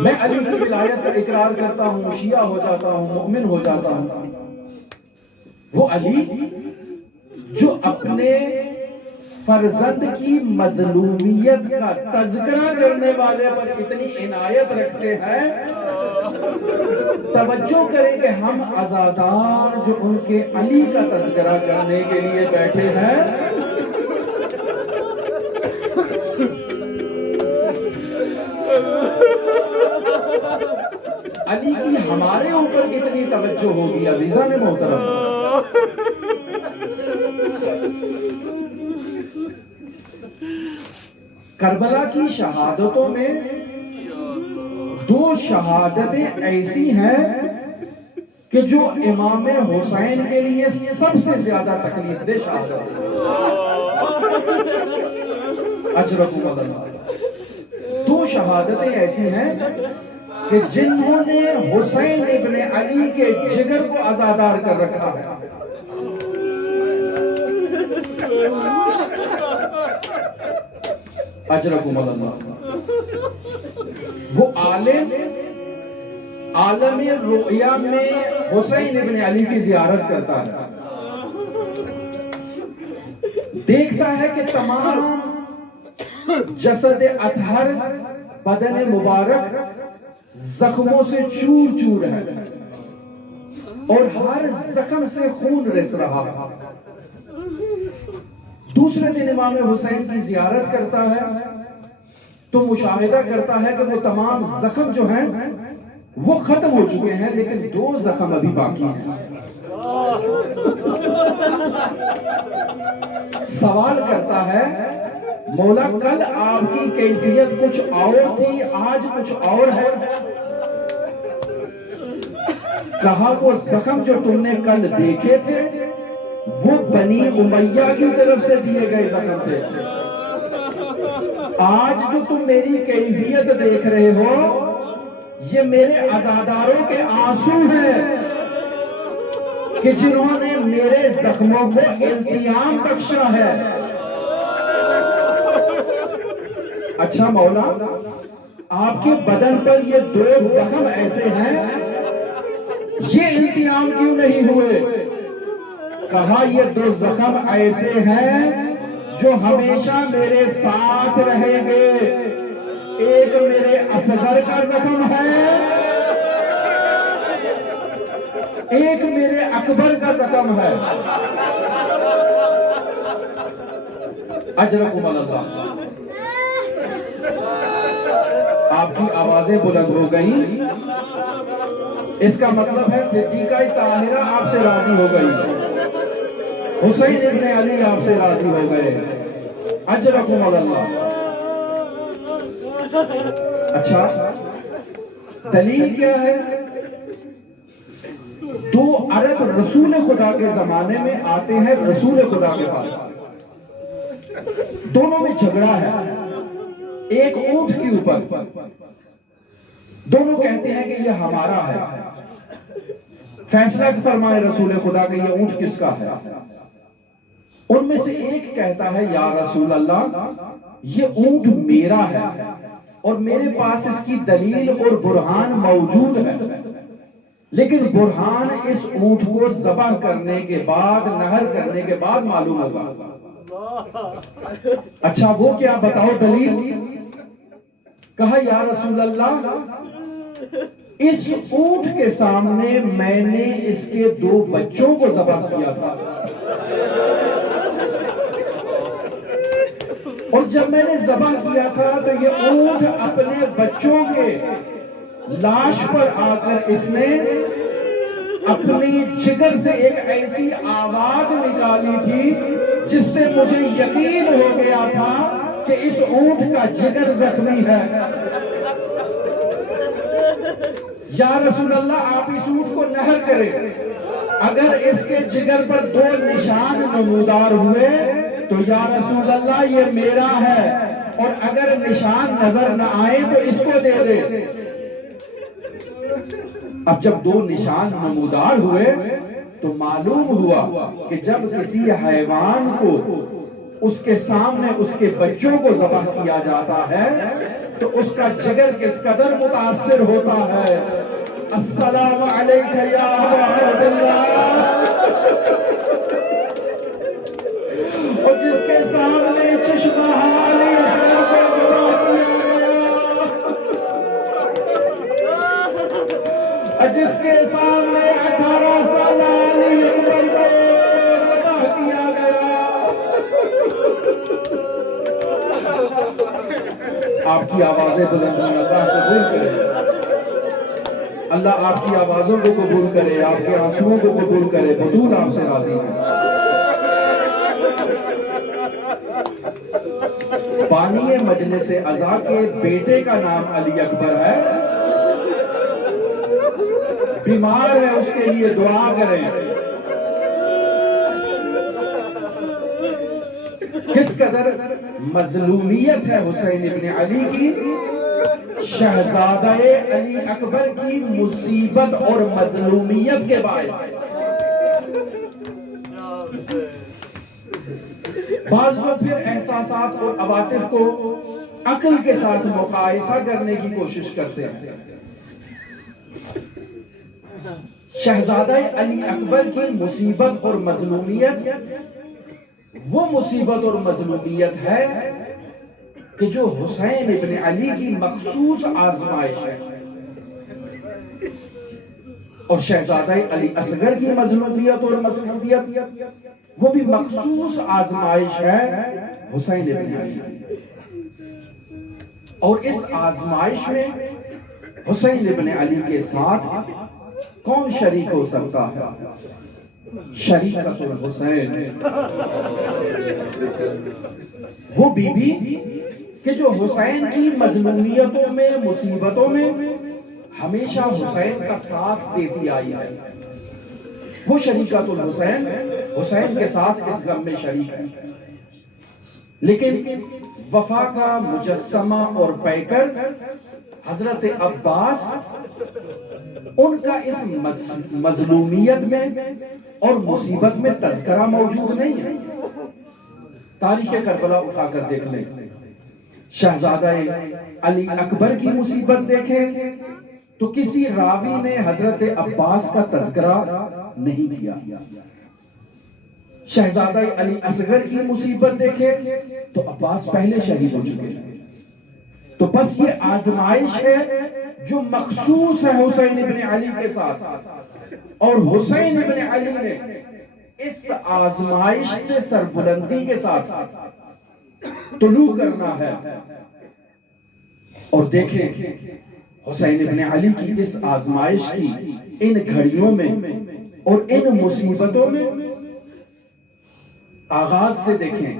मैं अली की विलायत का इकरार करता हूँ, शिया हो जाता हूँ, मोमिन हो जाता हूँ। वो अली जो अपने फर्जंद की मजलूमियत का तज़किरा करने वाले पर इतनी इनायत रखते हैं, तवज्जो करें कि हम अज़ादार जो उनके अली का तज़किरा करने के लिए बैठे हैं, अली की हमारे ऊपर कितनी तवज्जो होगी अजीजा ने मोहतरम। करबला की शहादतों में दो शहादतें ऐसी हैं कि जो इमाम हुसैन के लिए सबसे ज्यादा तकलीफ दे शहादत। दो शहादतें ऐसी हैं कि जिन्होंने हुसैन इब्ने अली के जिगर को आजादार कर रखा है। वो आलम रुया में हुसैन इब्ने अली की जियारत करता है, देखता है कि तमाम जसद अतहर बदन मुबारक जख्मों से चूर चूर है और हर जख्म से खून रिस रहा है। दूसरे दिन इमाम हुसैन की जियारत करता है तो मुशाहिदा करता है कि वो तमाम जख्म जो हैं वो खत्म हो चुके हैं, लेकिन दो जख्म अभी बाकी हैं। सवाल करता है, मौला कल आपकी कैफियत कुछ और थी, आज कुछ और है। कहा वो जख्म जो तुमने कल देखे थे वो बनी उमैया की तरफ से दिए गए जख्म थे। आज जो तुम मेरी कैफियत देख रहे हो ये मेरे अज़ादारों के आंसू हैं कि जिन्होंने मेरे जख्मों को इल्तियाम बख्शा है। अच्छा मौला, आपके बदन पर ये दो जख्म ऐसे हैं, ये इल्तियाम क्यों नहीं हुए? कहा ये दो जख्म ऐसे हैं जो हमेशा मेरे साथ रहेंगे। एक मेरे असगर का जख्म है, एक मेरे अकबर का जख्म है। अजरकुमुल्लाह। आपकी आवाजें बुलंद हो गई, इसका मतलब है सिद्दीका ताहिरा आपसे राजी हो गई, हुसैन इब्ने अली आपसे राजी हो गए। अजरकुमुल्लाह। अच्छा, दलील क्या है? दो अरब रसूल खुदा के जमाने में आते हैं रसूल खुदा के पास, दोनों में झगड़ा है एक ऊंट के ऊपर। दोनों कहते हैं कि यह हमारा है, फैसला फरमाए रसूल खुदा कि यह ऊंट किसका है। उनमें से एक कहता है, या रसूल अल्लाह ये ऊंट मेरा है और मेरे पास इसकी दलील और बुरहान मौजूद है, लेकिन बुरहान इस ऊंट को ज़बह करने के बाद, नहर करने के बाद मालूम होगा। अच्छा वो क्या, बताओ दलील। कहा, या रसूल अल्लाह इस ऊंट के सामने मैंने इसके दो बच्चों को ज़बह किया था और जब मैंने ज़बह किया था तो ये ऊंट अपने बच्चों के लाश पर आकर इसने अपनी जिगर से एक ऐसी आवाज निकाली थी जिससे मुझे यकीन हो गया था कि इस ऊंट का जिगर जख्मी है। या रसूल अल्लाह आप इस ऊंट को नहर करें, अगर इसके जिगर पर दो निशान नमूदार हुए तो या रसूल अल्लाह ये मेरा है, और अगर निशान नजर न आए तो इसको दे दे। अब जब दो निशान नमूदार हुए तो मालूम हुआ कि जब किसी हैवान को उसके सामने उसके बच्चों को ज़बह किया जाता है तो उसका जिगर किस कदर मुतासिर होता है। अस्सलामु अलैका या अबा अब्दुल्लाह। और जिसके सामने चश्मा हाली को जुदा किया गया, जिसके सामने 18 साल अली अकबर को जुदा किया गया। आपकी आवाजें बुलंद हों, अल्लाह कबूल करे। अल्लाह आपकी आवाजों को कबूल करे, आपके आंसुओं को कबूल करे। बतूल आपसे राजी है। बानी मजलिस अज़ा के बेटे का नाम अली अकबर है। बीमार है, उसके लिए दुआ करें। किस कदर मजलूमियत है हुसैन इब्न अली की। शहजादा अली अकबर की मुसीबत और मजलूमियत के बायस बाज़ लोग फिर एहसासात और अवातिफ को अक्ल के साथ मुकायसा करने की कोशिश करते हैं। शहजादा अली अकबर की मुसीबत और मजलूमियत वो मुसीबत और मजलूमियत है कि जो हुसैन इब्न अली की मखसूस आजमाइश है। और शहजादा अली असगर की मजलूमियत और मजलूमियत वो भी मखसूस आजमाइश है हुसैन इब्न अली। और इस आजमाइश में हुसैन इब्न अली के साथ कौन शरीक हो सकता है? शरीकतुल हुसैन, वो बीबी कि जो हुसैन की मजलूमियतों में, मुसीबतों में हमेशा हुसैन का साथ देती आई है। वो शरीकतुल हुसैन, हुसैन के साथ इस गम में शरीक है। लेकिन वफा का मुजस्समा और पैकर हजरत अब्बास, उनका इस मजलूमियत में और मुसीबत में तज़किरा मौजूद नहीं है। तारीख़ करबला उठाकर देख लें। शहजादा अली अकबर की मुसीबत देखें तो किसी रावी ने हजरत अब्बास का तज़किरा नहीं किया। शहजादा अली असगर की मुसीबत देखें तो अब्बास पहले शहीद हो चुके हैं। तो बस ये आजमाइश है जो मखसूस है हुसैन इब्न अली के साथ। और हुसैन इब्न अली ने इस आजमाइश से सरबुलंदी के साथ तुलू करना है। और देखें हुसैन इब्न अली की इस आजमाइश की इन घड़ियों में और इन मुसीबतों में आगाज से देखें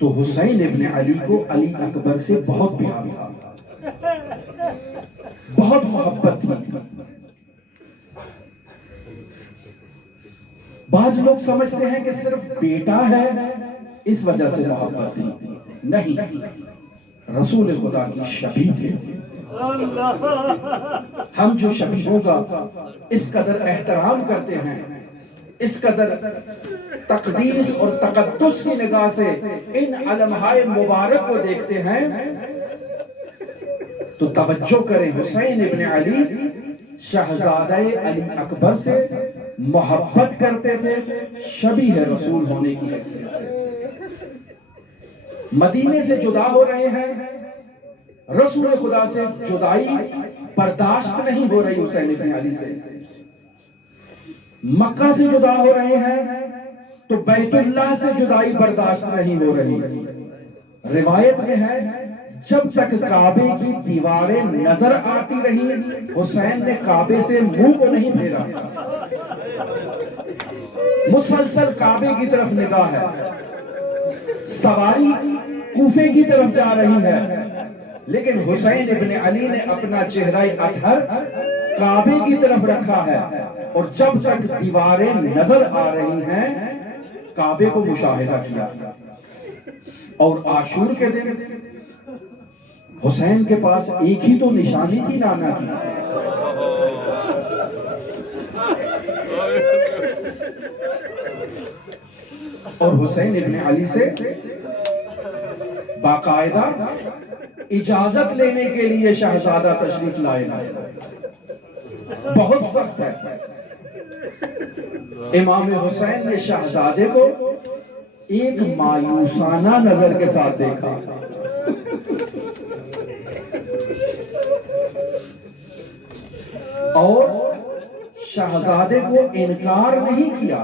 तो हुसैन इब्न अली को अली अकबर से बहुत प्यार था, बहुत मोहब्बत थी। बाज लोग समझते हैं कि सिर्फ बेटा है इस वजह से मोहब्बत थी। नहीं, रसूल खुदा की शबी थे। हम जो शबीहों का इस कदर एहतराम करते हैं, इस कदर तकदीस और तकद्दुस की निगाह से इन अलम्हाए मुबारक को देखते हैं, तो तवज्जो करें, हुसैन इब्न अली शहजादा अली अकबर से मोहब्बत करते थे, शबी है रसूल होने की हैसियत से। मदीने से जुदा हो रहे हैं, रसूल खुदा से जुदाई बर्दाश्त नहीं हो रही हुसैन इब्न अली से। मक्का से जुदा हो रहे हैं तो बैतुल्लाह से जुदाई बर्दाश्त नहीं हो रही। रिवायत में है जब तक काबे की दीवारें नजर आती रही हुसैन ने काबे से मुंह को नहीं फेरा। मुसलसल काबे की तरफ निगाह है, सवारी कूफे की तरफ जा रही है, लेकिन हुसैन इब्न अली ने अपना चेहरा अतहर काबे की तरफ रखा है। और जब तक दीवारें नजर आ रही हैं काबे को मुशाहिदा किया। और आशूर के दिन हुसैन के पास एक ही तो निशानी थी नाना की, और हुसैन इब्न अली से बाकायदा इजाजत लेने के लिए शहजादा तशरीफ लाए हैं, बहुत सख्त है। इमाम हुसैन ने शहजादे को एक मायूसाना नजर के साथ देखा। और शहजादे को इनकार नहीं किया।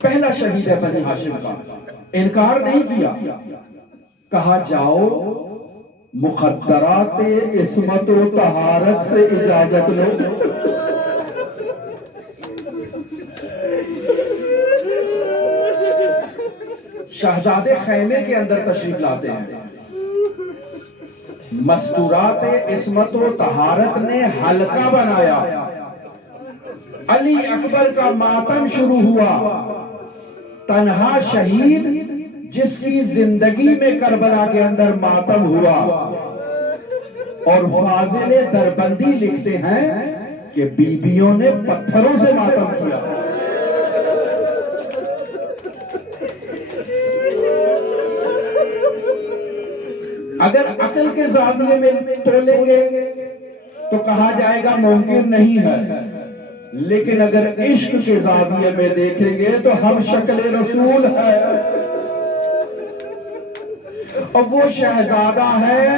पहला शहीद है बनी हाशिम का, इनकार नहीं किया। कहा जाओ मुक़द्दरात इस्मत व तहारत से इजाजत लो। शहजादे खैमे के अंदर तशरीफ लाते हैं। मस्तूरात इस्मत व तहारत ने हल्का बनाया। अली अकबर का मातम शुरू हुआ। तन्हा शहीद जिसकी जिंदगी में करबला के अंदर मातम हुआ। और फाजिले दरबंदी लिखते हैं कि बीबियों ने पत्थरों से मातम किया। अगर अकल के जाविये में तोलेंगे तो कहा जाएगा मुमकिन नहीं है, लेकिन अगर इश्क के जाविये में देखेंगे तो हम शक्ल रसूल है। और वो शहजादा है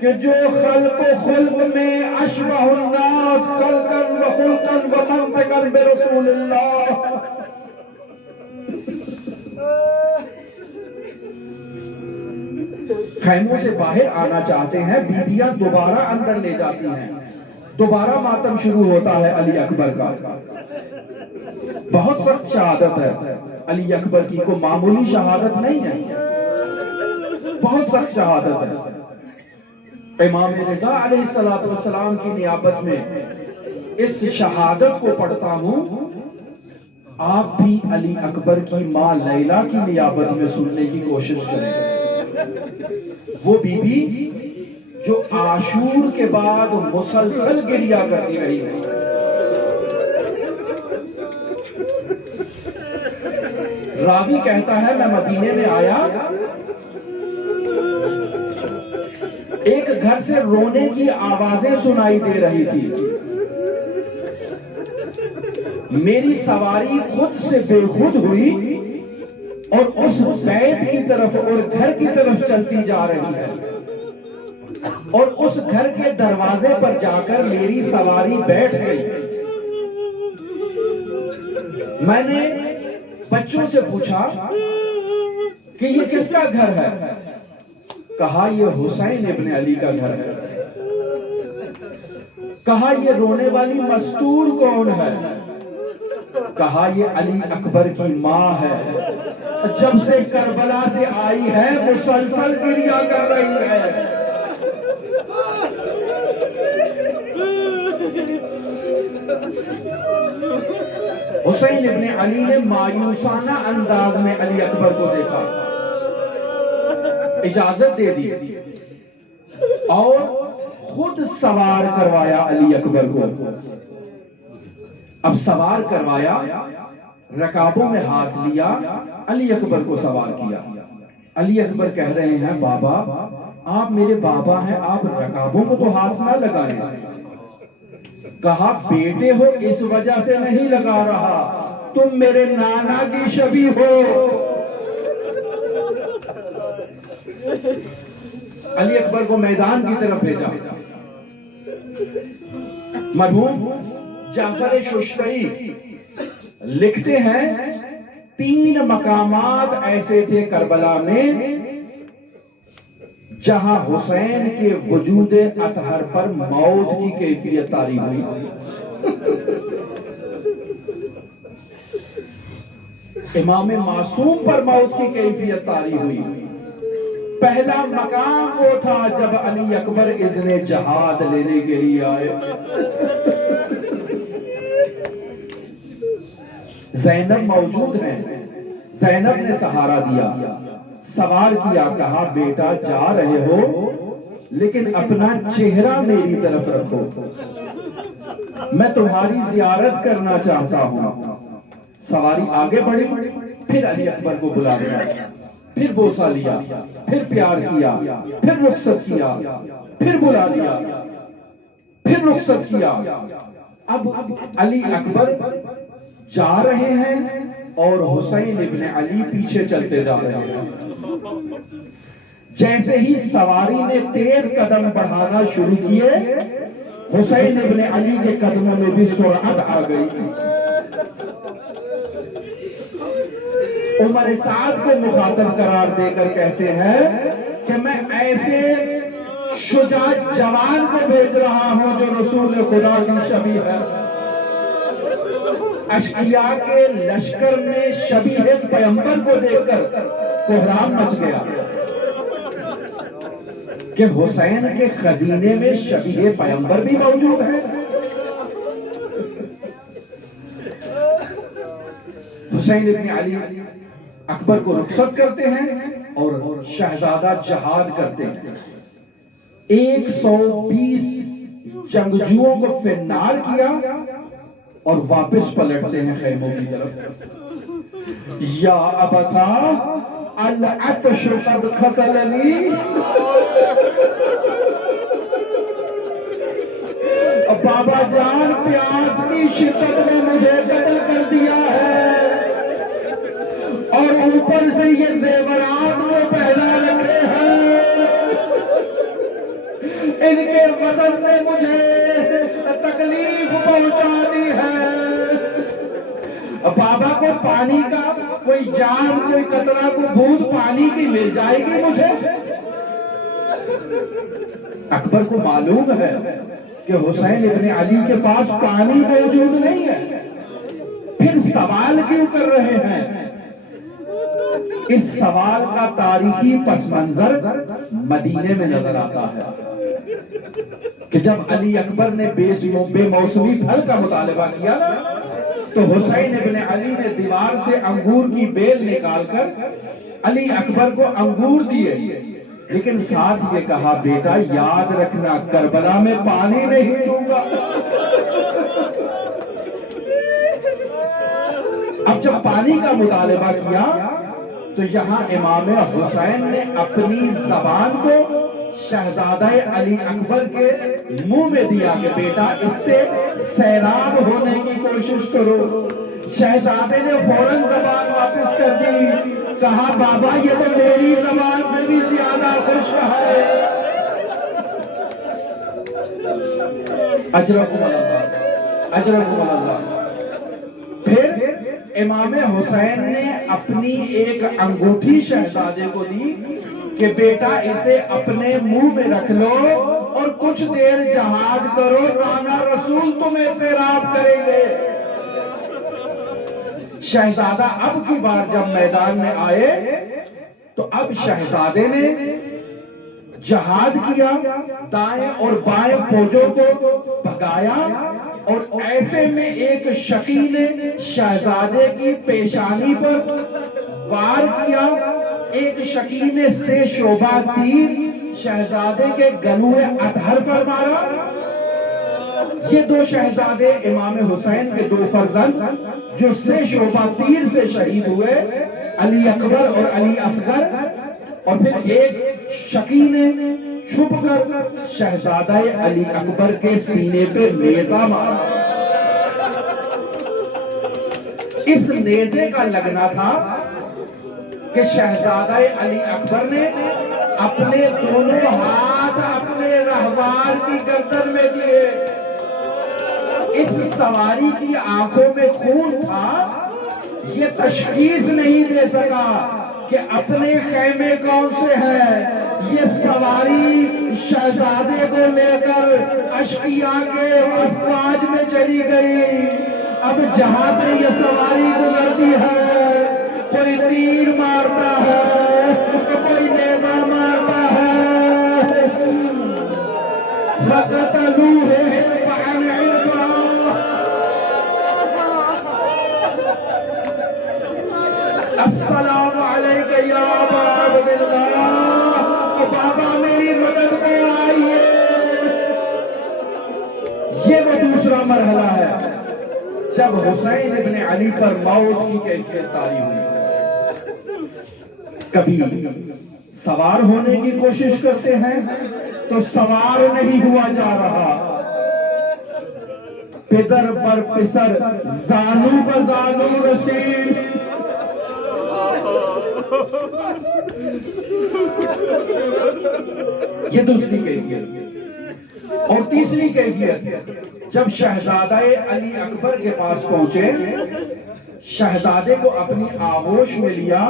कि जो खल्क खुल्क में अशबहुन्नास खल्कन व खुल्कन व मंतकन बिरसूलिल्लाह। खैमों से बाहर आना चाहते हैं, बीबियां दोबारा अंदर ले जाती हैं। दोबारा मातम शुरू होता है अली अकबर का। बहुत सख्त शहादत है अली अकबर की, को मामूली शहादत नहीं है, बहुत सख्त शहादत है। इमाम रिज़ा अलैहिस्सलातु वस्सलाम की नियाबत में इस शहादत को पढ़ता हूं। आप भी अली अकबर की मां लैला की नियाबत में सुनने की कोशिश करें। वो बीबी जो आशूर के बाद मुसलसल गिरिया करती रही है। रावी कहता है मैं मदीने में आया, एक घर से रोने की आवाजें सुनाई दे रही थी। मेरी सवारी खुद से बेखुद हुई और उस बैत की तरफ और घर की तरफ चलती जा रही है। और उस घर के दरवाजे पर जाकर मेरी सवारी बैठ गई। मैंने बच्चों से पूछा कि ये किसका घर है? कहा ये हुसैन इब्ने अली का घर है। कहा ये रोने वाली मस्तूर कौन है? कहा ये अली अकबर की मां है, जब से करबला से आई है मुसलसल गिरिया कर रही है। हुसैन इब्ने अली ने मायूसाना अंदाज में अली अकबर को देखा, इजाजत दे दी और खुद सवार करवाया अली अकबर को। अब सवार करवाया, रकाबों में हाथ लिया, अली अकबर को सवार किया। अली अकबर कह रहे हैं बाबा आप मेरे बाबा हैं, आप रकाबों को तो हाथ ना लगाएं। कहा बेटे हो इस वजह से नहीं लगा रहा, तुम मेरे नाना की शबी हो। अली अकबर को मैदान की तरफ भेजा। मरहूम जाफर शुश्तरी लिखते हैं 3 मकामात ऐसे थे करबला में जहां हुसैन के वजूद अतहर पर मौत की कैफियत तारी हुई। इमाम मासूम पर मौत की कैफियत तारी हुई। पहला मकाम वो था जब अली अकबर इज़्ने जहाद लेने के लिए आए। ज़ैनब मौजूद हैं, ज़ैनब ने सहारा दिया, सवार किया, कहा बेटा जा रहे हो लेकिन अपना चेहरा मेरी तरफ रखो, मैं तुम्हारी जियारत करना चाहता हूं। सवारी आगे बढ़ी, फिर अली अकबर को बुला लिया। फिर बोसा लिया, फिर प्यार किया, फिर रुखसत किया, फिर बुला लिया, फिर रुखसत किया। अब अली अकबर जा रहे हैं और हुसैन इब्ने अली पीछे चलते जा रहे हैं। जैसे ही सवारी ने तेज कदम बढ़ाना शुरू किए, हुसैन इब्ने अली के कदमों में भी सुरअत आ गई। उमर साद को मुखातब करार देकर कहते हैं कि मैं ऐसे शुजा जवान को भेज रहा हूं जो रसूल खुदा की शबीह है। अशकिया के लश्कर में शबीह पैगंबर को देखकर कोहराम मच गया कि हुसैन के खजीने में शबीह पैगंबर भी मौजूद है। हुसैन इब्ने अली अकबर को रुखसत करते हैं और शहजादा जहाद करते हैं। 120 जंगजुओं को फिन्नार किया और वापस पलटते हैं खैमों की तरफ। या अबता अल अतश कद क़तलनी, बाबा जान प्यास की शिद्दत ने मुझे कत्ल कर दिया है और ऊपर से ये जेवरात को पहना रखे हैं, इनके वजन ने मुझे तकलीफ पहुंचा दी है। बाबा को पानी का कोई जान, कोई कतरा, कोई बूंद पानी की मिल जाएगी मुझे। अकबर को मालूम है कि हुसैन इब्ने अली के पास पानी मौजूद नहीं है, फिर सवाल क्यों कर रहे हैं? इस सवाल का तारीखी पस मंजर मदीने में नजर आता है कि जब अली अकबर ने बेमौसमी फल का मुतालबा किया ना, तो हुसैन इब्ने अली ने दीवार से अंगूर की बेल निकालकर अली अकबर को अंगूर दिए, लेकिन साथ ये कहा, बेटा याद रखना करबला में पानी नहीं दूंगा। अब जब पानी का मुतालबा किया तो यहां इमाम हुसैन ने अपनी जबान को शहजादा अली अकबर के मुंह में दिया कि बेटा इससे सैराब होने की कोशिश करो। शहजादे ने फौरन जबान वापस कर दी, कहा बाबा ये तो मेरी जबान से भी ज्यादा खुश्क है। अजरकुमुल्लाह। फिर इमाम हुसैन ने अपनी एक अंगूठी शहजादे को दी कि बेटा इसे अपने मुंह में रख लो और कुछ देर जहाद करो, राना रसूल तुम्हें सैराब करेंगे। शहजादा अब की बार जब मैदान में आए तो अब शहजादे ने जहाद किया, दाएं और बाएं फौजों को भगाया और ऐसे में एक शकी ने शहजादे की पेशानी पर वार किया। एक शकी ने से शोभा तीर शहजादे के गलुए अतहर पर मारा। ये दो शहजादे इमाम हुसैन के दो फर्जंद जो से शोभा तीर से शहीद हुए, अली अकबर और अली असगर। और फिर एक शकी ने छुपकर शहजादा अली अकबर के सीने पे नेजा मारा। इस नेजे का लगना था कि शहजादा अली अकबर ने अपने दोनों हाथ अपने रहवार की गर्दन में दिए। इस सवारी की आंखों में खून था, ये तशखीस नहीं दे सका कि अपने खेमे कौन से हैं। ये सवारी शहजादे को लेकर अशकिया के अफवाज में चली गई। अब जहां से ये सवारी गुजरती है, कोई तीर मारता है तो कोई नेजा मारता है। अस्सलामु अलैका या अबा अब्दुल्लाह, बाबा मेरी मदद को आइए। ये वो दूसरा मरहला है जब हुसैन इब्ने अली पर मौत की कैफियत तारी हुई। कभी सवार होने की कोशिश करते हैं तो सवार नहीं हुआ जा रहा, पिदर पर पिसर जानू बजानू रसीद। ये दूसरी कैफियत। और तीसरी कैफियत, जब शहजादा अली अकबर के पास पहुंचे, शहजादे को अपनी आगोश में लिया,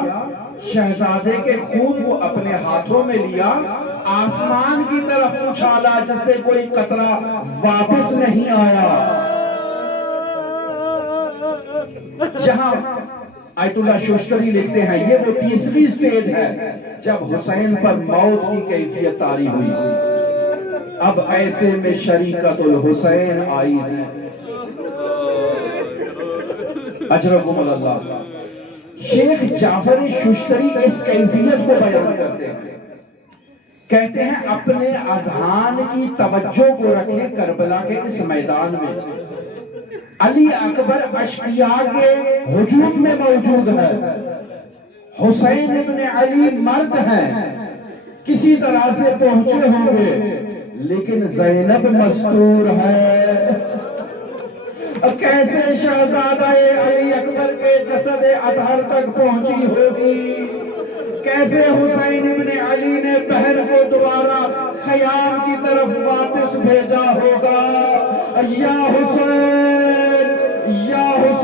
शहजादे के खून को अपने हाथों में लिया, आसमान की तरफ उछाला जैसे कोई कतरा वापस नहीं आया। जहां आयतुल्लाह शुश्तरी लिखते हैं, ये वो तीसरी स्टेज है जब हुसैन पर मौत की कैफियत तारी हुई। अब ऐसे में शरीकतुल हुसैन आई है। अजरकुमुल्लाह। शेख जाफर शुश्तरी इस कैफियत को बयान करते हैं, कहते हैं अपने अज़हान की तवज्जो को रखें करबला के इस मैदान में। अली अकबर अशकिया के हुजूम में मौजूद है, हुसैन इब्न अली मर्द हैं, किसी तरह से पहुंचे होंगे, लेकिन ज़ैनब मस्तूर है। कैसे शहजादा अली अकबर के जसद अतहर तक पहुंची होगी, कैसे हुसैन इब्न अली ने बहन को दोबारा खयाम की तरफ वापस भेजा होगा। या हुसैन, या हुसैन।